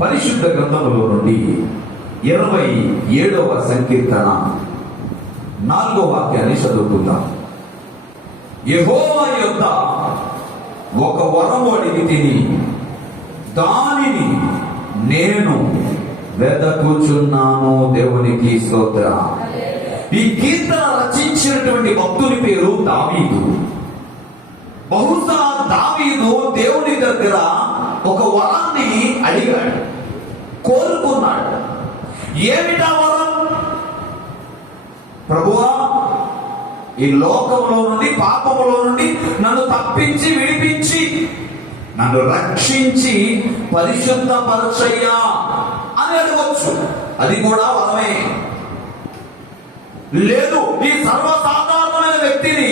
పరిశుద్ధ గ్రంథములో నుండి ఇరవై ఏడవ సంకీర్తన నాలుగో వాక్యాన్ని చదువుకుందాం. యహోవా యొక్క ఒక వరము అడిగి తిని దానిని నేను వెదకుచున్నాను దేవునికి స్తోత్ర. ఈ కీర్తన రచించినటువంటి భక్తుని పేరు దావీదు. బహుశా దావీదు దేవుని దగ్గర ఒక వరాన్ని అడిగాడు. కోరుకున్నాడు ఏమిటా వరం? ప్రభువా ఈ లోకంలో నుండి పాపములో నుండి నన్ను తప్పించి విడిపించి నన్ను రక్షించి పరిశుద్ధ పరచయ్యా అని అడగవచ్చు అది కూడా వరమే. లేదు ఈ సర్వసాధారణమైన వ్యక్తిని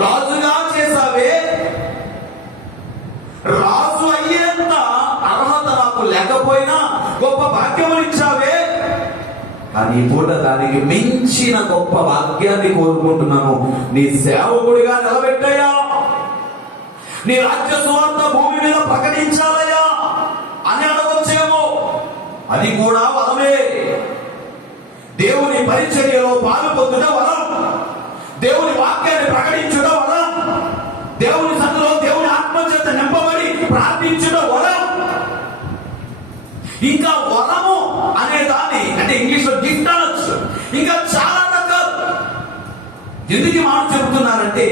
రాజుగా గొప్ప భాగ్యమునిచ్చావే కానీ ఈ పూట దానికి మించిన గొప్ప భాగ్యాన్ని కోరుకుంటున్నాను. నీ సేవకుడిగా నిలబెట్టయ్యా. నీ రాజ్య సువార్త భూమి మీద ప్రకటించాలయ్యా. అని అడగొచ్చేమో. అది కూడా వరమే. దేవుని పరిచర్యలో పాలు పొందుట వరం. దేవుని వాక్యాన్ని ప్రకటించుట వరం. దేవుని సన్నిలో దేవుని ఆత్మచేత నింపబడి ప్రార్థించుట వరం. ఇంకా వరము అనే దాన్ని అంటే ఇంగ్లీష్లో గిఫ్ట్ అనొచ్చు ఇంకా చాలా రకాలు. ఎందుకు మాట చెబుతున్నారంటే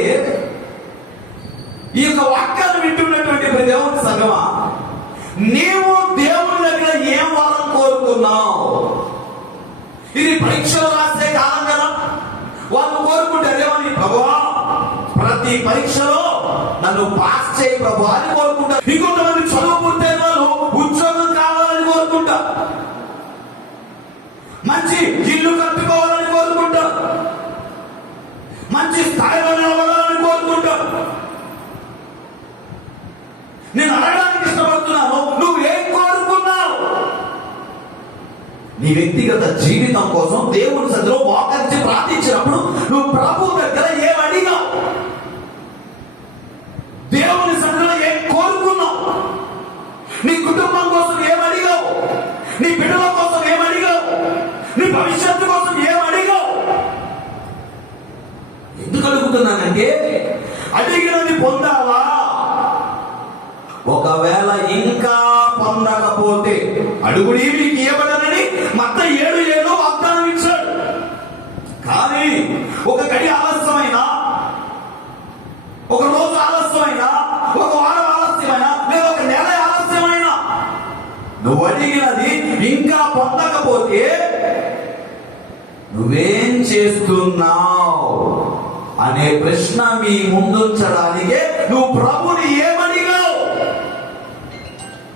ఈ యొక్క వాక్యాలు వింటున్నటువంటి ప్రతి దేవుని సంగమా నీవు దేవుని దగ్గర ఏం వరం కోరుకున్నావు? ఇది పరీక్షలు రాసే కాలం కదా. వాళ్ళు కోరుకుంటారు ఏమని ప్రభువా ప్రతి పరీక్షలో నన్ను పాస్ చేయి ప్రభు అని కోరుకుంటారు. ఇంకొంతమంది చదువు మంచి ఇల్లు కట్టుకోవాలని కోరుకుంటారు మంచి స్థాయిలో నిలబడాలని కోరుకుంటారు నేను అడగడానికి ఇష్టపడుతున్నాను నువ్వు ఏం కోరుకున్నావు? నీ వ్యక్తిగత జీవితం కోసం దేవుని సదిలో మోకరించి ప్రార్థించినప్పుడు నువ్వు ప్రభు దగ్గర ఏం అడిగావు? దేవుని సదిలో ఏం కోరుకున్నావు? నీ కుటుంబం కోసం ఏం అడిగావు? నీ బిడ్డల కోసం భవిష్యత్తు కోసం ఏం అడిగావు ఎందుకు అడుగుతున్నానంటే అడిగినది పొందావా? ఒకవేళ ఇంకా పొందకపోతే అడుగుడి మీకు ఇవ్వబడనని మత్త ఏడు ఏడు వాగ్దానం ఇచ్చాడు. కానీ ఒక గడి ఆలస్యమైనా ఒక రోజు ఆలస్యమైనా ఒక వారం ఆలస్యమైన లేదా ఒక నెల ఆలస్యమైనా నువ్వు అడిగినది ఇంకా పొందకపోతే నువ్వేం చేస్తున్నావు అనే ప్రశ్న మీ ముందుంచడానికే నువ్వు ప్రభుని ఏమడిగావు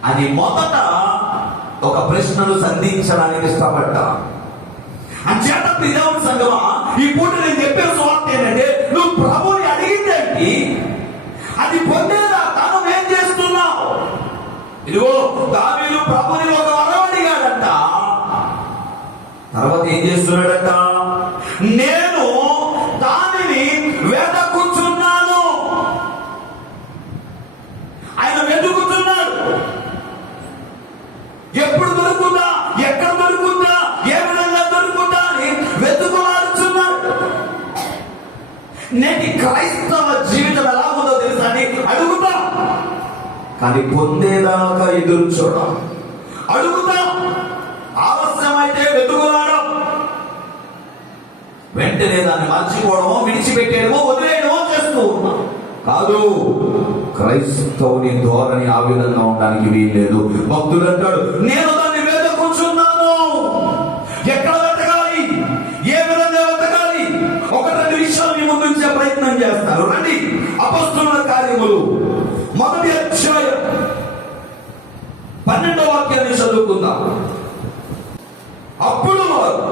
అని మొదట ఒక ప్రశ్నను సంధించడానికి ఇష్టపడ్డా. అంచేత దేవుని సంగమా ఈ పూట నేను చెప్పే స్వార్థ ఏంటంటే నువ్వు ప్రభుని అడిగిందేంటి? అది పొందేదాకా నువ్వేం చేస్తున్నావు? ఇదిగో దావీలు ప్రభుని ఒక వరం అడిగాడంట. తర్వాత ఏం చేస్తున్నాడు? నేటి క్రైస్తవ జీవితం ఎలా ఉందో తెలుసా అని అడుగుతా. కానీ పొందేదాకా ఎదురు చూడం అడుగుతాం. ఆలస్యమైతే వెతుకులాడం వెంటనే దాన్ని మర్చిపోవడమో విడిచిపెట్టేయడమో వదిలేయడమో చేస్తూ ఉన్నాం. కాదు క్రైస్తవుని ధోరణి ఆ విధంగా ఉండడానికి వీల్లేదు. భక్తుడు అంటాడు నేను ఉన్నారు. అప్పుడు వారు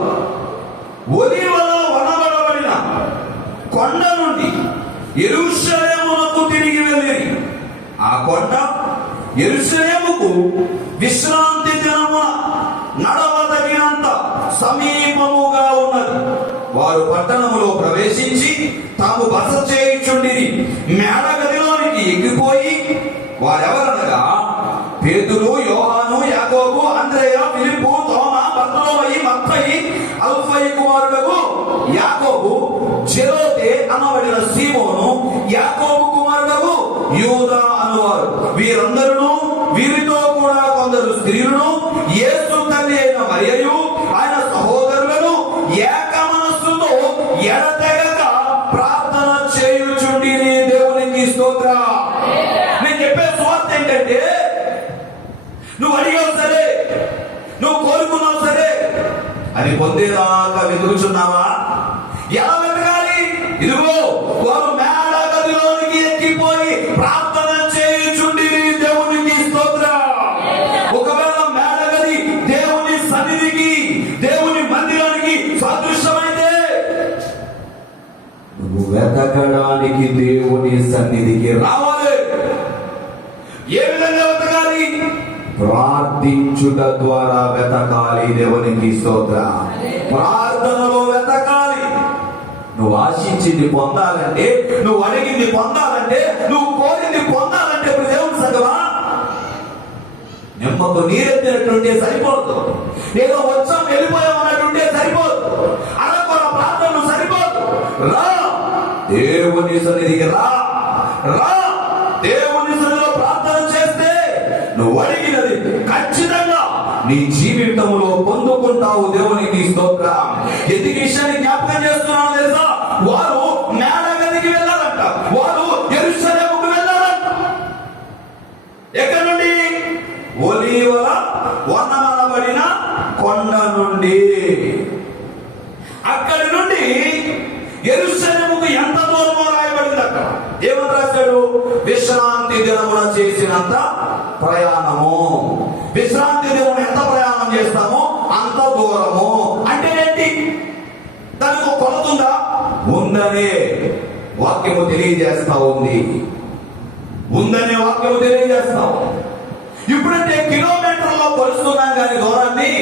ఒలివలో వనబడబడిన కొండ నుండి ఎరుసలేమునకు తిరిగి వెళ్ళి ఆ కొండ ఎరుసలేముకు విశ్రాంతి దినమున నడవదగినంత సమీపముగా ఉన్నది. వారు పట్టణములో ప్రవేశించి తాము బస చేయుచుండిరి. మేడ కుమారుడు సీమోను యాకోబు కుమారుడు యూదా అనువారు. వీరందరూ వీరితో కూడా కొందరు స్త్రీలను యేసు తల్లి అయిన మరియు ఆయన సహోదరులను ఏక మనస్సుతో ఎడతెగక ప్రార్థన చేయుచుండి దేవునికి స్తోత్ర. నేను చెప్పే స్వార్థ ఏంటంటే నువ్వు అడిగావు సరే నువ్వు కోరుకున్నావు సరే అది పొందేదాకా వెతుకుచున్నావా? ఎలా వెతకాలి? ఇదిగో వారు మేడ గదిలోనికి ఎక్కిపోయి ప్రార్థన చేయుచుండి దేవునికి స్తోత్ర. ఒకవేళ మేడ గది దేవుని సన్నిధికి దేవుని మందిరానికి సదృశ్యమైతే నువ్వు వెతకడానికి దేవుని సన్నిధికి రావాలి. ఏ విధంగా వెతకాలి? ప్రార్థించుట ద్వారా వెతకాలి దేవునికి స్తోత్ర. ప్రార్థనలో నువ్వు ఆశించింది పొందాలంటే నువ్వు అడిగింది పొందాలంటే నువ్వు కోరింది పొందాలంటే ఇప్పుడు దేవుడు సగవా నిమ్మకు నీరెత్తినట్టుంటే సరిపోదు. ఏదో వచ్చాం వెళ్ళిపోయాం అన్నట్టుంటే సరిపోదు. అడగొన ప్రార్థన సరిపోదు. రా దేవుని సన్నిధికి రా. రా దేవుని సన్నిధిలో ప్రార్థన చేస్తే నువ్వు అడిగినది నీ జీవితంలో పొందుకుంటావు దేవునికి స్తోత్ర. ఎందుకు విషయాన్ని జ్ఞాపకం చేస్తున్నాను తెలుసా? వారు మేడ గదికి వెళ్ళాలంట. వారు ఎరుసలేముకు వెళ్ళాలంట. ఎక్కడి నుండి? ఒలీవల వనమనబడిన కొండ నుండి. అక్కడి నుండి ఎరుసలేముకు ఎంత దూరమో రాయబడింది అక్కడ ఏమని రాశాడు? విశ్రాంతి దినమున చేసినంత ప్రయాణము. విశ్రాంతి అంత దూరము అంటే ఏంటి? దానికి ఒక కొలత ఉందా ఉందనే వాక్యము తెలియజేస్తా ఉంది. ఉందనే వాక్యము తెలియజేస్తాం ఇప్పుడంటే కిలోమీటర్లో కొలుస్తున్నాం కానీ దూరాన్ని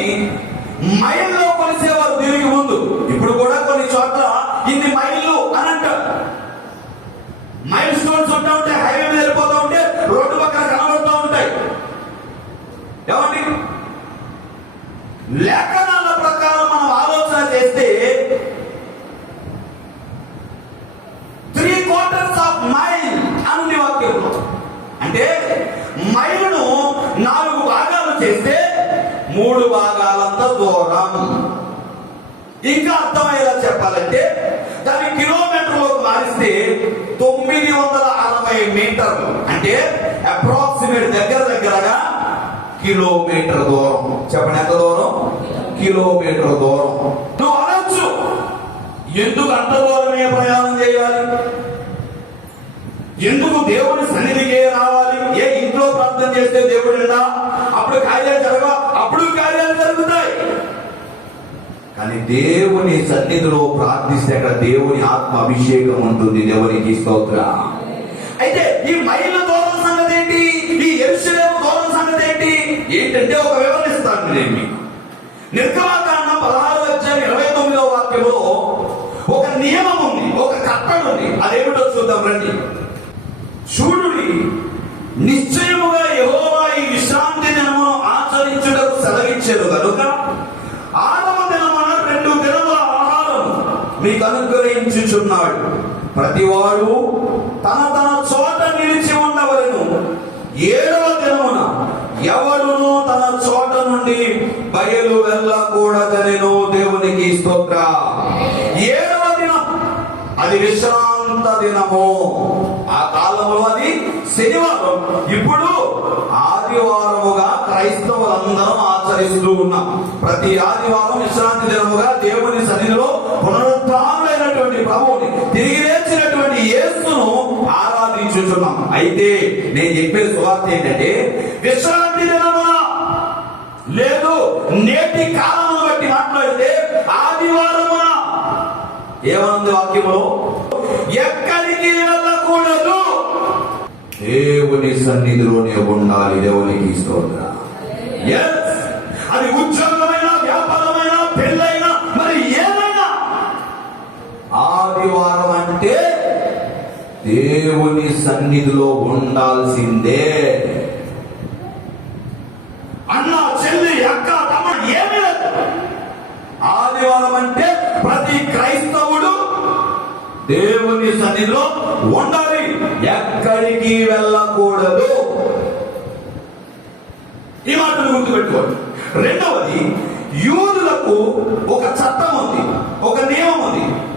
మైల్లో కొలిసేవారు దీనికి ముందు ఇప్పుడు కూడా కొన్ని చోట్ల ఇన్ని మైళ్ళు అని అంటారు మైల్ స్టోన్స్ ఉంటా ఉంటాయి హైవే మీద వెళ్ళిపోతూ ఉంటే రోడ్డు పక్కన కనబడుతూ ఉంటాయి ఏమండి లేఖనాల ప్రకారం మనం ఆలోచన చేస్తే త్రీ క్వార్టర్స్ ఆఫ్ మైల్ అనుంది వాక్యంలో అంటే మైలును నాలుగు భాగాలు చేస్తే మూడు భాగాలంత దూరం. ఇంకా అర్థమయ్యేలా చెప్పాలంటే దాని కిలోమీటర్లో మారిస్తే తొమ్మిది వందల అరవై మీటర్లు. అంటే అప్రాక్సిమేట్ దగ్గర దగ్గరగా కిలోమీటర్ దూరం. చెప్పండి ఎంత దూరం? కిలోమీటర్ దూరం. నువ్వు అనొచ్చు. ఎందుకు అంత దూరమే ప్రయాణం చేయాలి? ఎందుకు దేవుని సన్నిధికే రావాలి? ఏ ప్రార్థన చేస్తే దేవుడు విన్నా? అప్పుడు కార్యాలు జరగ అప్పుడు కార్యాలు జరుగుతాయి. కానీ దేవుని సన్నిధిలో ప్రార్థిస్తే అక్కడ దేవుని ఆత్మ అభిషేకం ఉంటుంది. దేవునికి స్తోత్ర. అయితే ఈ మైలు దూరం సంగతి ఏంటి? ఈ ఎరుసలేము దూరం సంగతి ఏంటి? ఏంటంటే ఒక వివరిస్తాను నేను మీకు. నిర్గమాకాండం పదహారు అధ్యాయం ఇరవై తొమ్మిదో వాక్యంలో ఒక నియమం ఉంది ఒక కట్టడు ఉంది అదేమిటో చూద్దాం రండి. చూడుడి నిశ్చయం అనుగ్రహించుచున్నాడు ప్రతివాడు తన తన చోట నిలిచి ఉండవలను. ఏడవ దినమున ఎవరును తన చోట నుండి బయలు వెళ్ళకూడదనెను దేవునికి స్తోత్ర. ఏడవ దినం అది విశ్రాంత దినము. ఆ కాలంలో అది శనివారం. ఇప్పుడు ఆదివారముగా క్రైస్తవులందరం ఆచరిస్తూ ఉన్నాం. ప్రతి ఆదివారం విశ్రాంతి దినముగా దేవుని సన్నిధిలో పునరుద్ధానులైనటువంటి ప్రభువుని తిరిగి లేచినటువంటి యేసును ఆరాధించుచున్నాం. అయితే నేను చెప్పే సువార్త ఏంటంటే విశ్రాంతి దినమున లేదు నేటి కాలమును బట్టి మాట్లాడితే ఆదివారమున ఏమనుంది వాక్యములో? ఎక్కడికి వెళ్ళకూడదు? దేవుని సన్నిధిలోనే ఉండాలి దేవునికి స్తోత్ర. అది ఉద్యోగమైన ఆదివారం అంటే దేవుని సన్నిధిలో ఉండాల్సిందే. అన్న చెల్లి అక్క తమ్ముడు ఏమీ లేదు. ఆదివారం అంటే ప్రతి క్రైస్తవుడు దేవుని సన్నిధిలో ఉండాలి. ఎక్కడికి వెళ్ళకూడదు. ఈ మాటను గుర్తుపెట్టుకోండి. రెండవది యూదులకు ఒక చట్టం ఉంది ఒక నియమం ఉంది.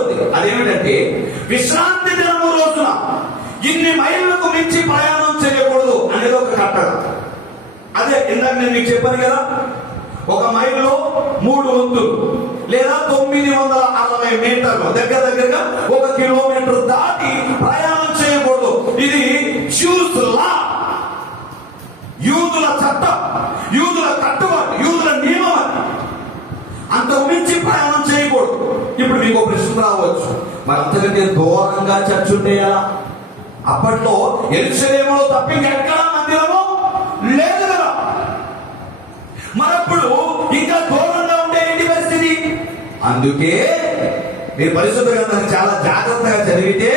ఉంది అదేమిటంటే విశ్రాంతి దినము రోజున ఇన్ని మైళ్ళకు మించి ప్రయాణం చేయకూడదు అనేది ఒక కట్టడ. అదే ఇందాక నేను మీకు చెప్పాను కదా ఒక మైలులో మూడు వంతులు లేదా తొమ్మిది వందల అరవై మీటర్లు దగ్గర దగ్గరగా ఒక కిలోమీటర్ దాటి ప్రయాణం చేయకూడదు. ఇది జ్యూస్ లా. యూదుల చట్టం యూదుల కట్టుబాటు యూదుల నియమం అంతకు మించి ప్రయాణం చేయకూడదు. ఇప్పుడు మీకు ప్రశ్న రావచ్చు. మరి అంతకంటే దూరంగా చర్చ ఉంటే ఎలా? అప్పట్లో ఎరుసలేములో తప్ప మందిరము లేదు కదా? మరప్పుడు ఇంకా దూరంగా ఉంటే ఏంటి పరిస్థితి? అందుకే మీరు పరిశుద్ధ గ్రంథాన్ని చాలా జాగ్రత్తగా చదివితే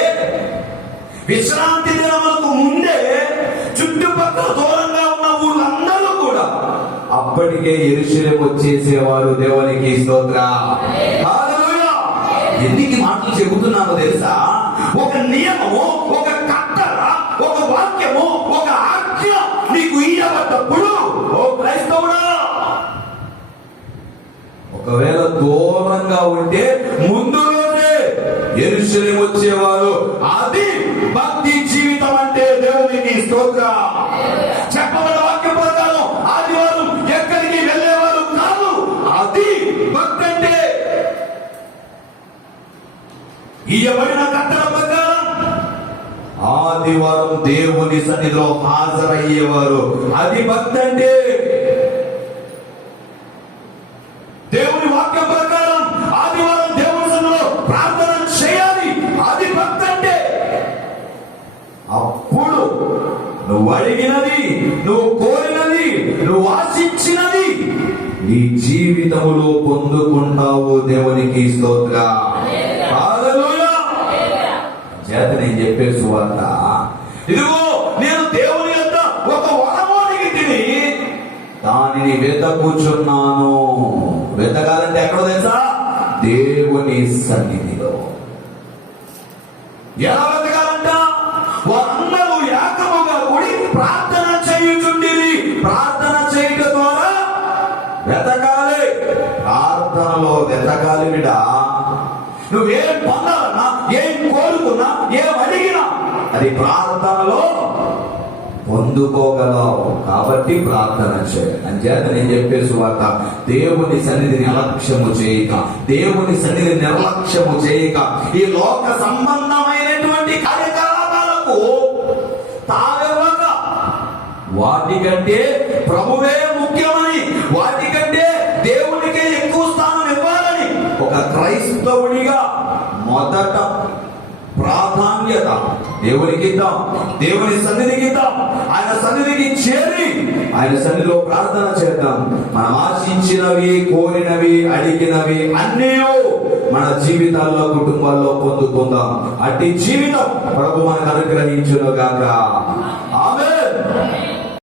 విశ్రాంతి దినములకు ముందే చుట్టుపక్కల దూరంగా ఉన్న ఊళ్ళందరూ కూడా అప్పటికే ఎరుశలేం వచ్చేసేవారు దేవునికి స్తోత్ర. హల్లెలూయా. మాటలు చెబుతున్నానో తెలుసా ఒక నియమము ఒక కట్టర ఒక వాక్యము ఒక ఆజ్ఞ నీకు ఇయ్యబడ్డప్పుడు ఓ క్రైస్తవుడా ఒకవేళ దూరంగా ఉంటే ముందు రోజే ఎరుసలేం వచ్చేవారు అది ఇయ్యబడిన కట్టడ ప్రకారం ఆదివారం దేవుని సన్నిధిలో హాజరయ్యేవారు. అది భక్తి అంటే సువార్త ఇదిగో నేను దేవుని యొక్క ఒక వరమోనికి తిని దానిని వెతకుచున్నాను. వెతకాలంటే ఎక్కడ తెలుసా? దేవుని సన్నిధిలో. ఎలా వెతకాలంట? వారందరూ ఏకముగా కూడి ప్రార్థన చేయుచుండిరి. ప్రార్థన చేయుట ద్వారా వెతకాలి. ప్రార్థనలో వెతకాలి బిడా నువ్వేం పొందాలన్నా ఏం కోరుకున్నా ఏం అది ప్రార్థనలో పొందుకోగలవు. కాబట్టి ప్రార్థన చేయాలి అంచేత నేను చెప్పే సువార్త దేవుని సన్నిధిని అలక్ష్యము చేయక దేవుని సన్నిధిని నిర్లక్ష్యము చేయక ఈ లోక సంబంధమైనటువంటి కార్యకలాపాలకు తావివ్వక. వాటికంటే ప్రభువే ముఖ్యమని వాటికంటే దేవునికే ఎక్కువ స్థానం ఇవ్వాలని ఒక క్రైస్తవుడిగా మొదట ప్రాధాన్యత దేవునికి ఇద్దాం. దేవుని సన్నిధికి ఇద్దాం. ఆయన సన్నిధికి చేరి ఆయన సన్నిధిలో ప్రార్థన చేద్దాం. మనం ఆశించినవి కోరినవి అడిగినవి అన్నీ మన జీవితాల్లో కుటుంబాల్లో పొందుకుందాం. అట్టి జీవితం ప్రభు మనకు అనుగ్రహించును గాక